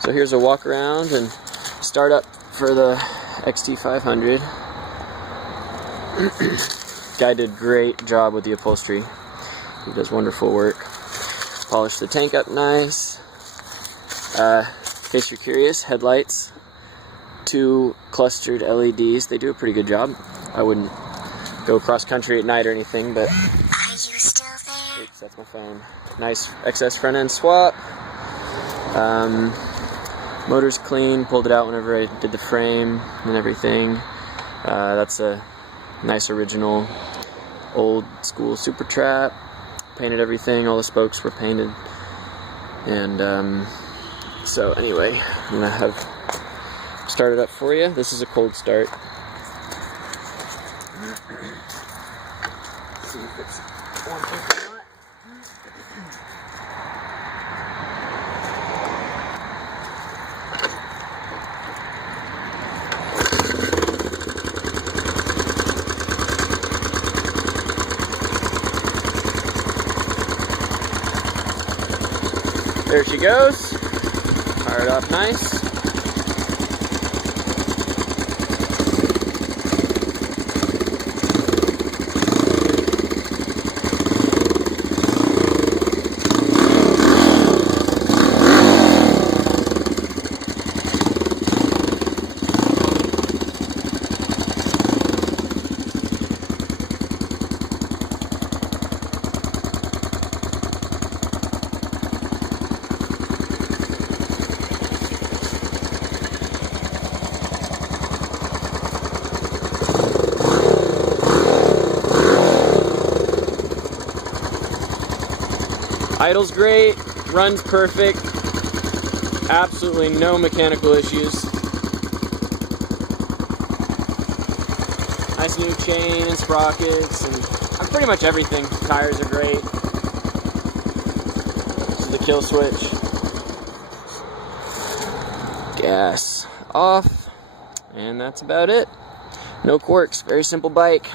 So here's a walk around and startup for the xt500. Guy did a great job with the upholstery. He does wonderful work. Polished the tank up nice. In case you're curious, headlights, 2 clustered LEDs. They do a pretty good job. I wouldn't go cross country at night or anything, but oops, that's my phone. Nice excess front end swap. Motor's clean, pulled it out whenever I did the frame and everything. That's a nice original old school Super Trap. Painted everything, all the spokes were painted. And so anyway, I'm gonna have start it up for you. This is a cold start. See if it's one or not. There she goes. Fired up nice. Idle's great, runs perfect, absolutely no mechanical issues. Nice new chain and sprockets and pretty much everything. Tires are great. This is the kill switch. Gas off, and that's about it. No quirks, very simple bike.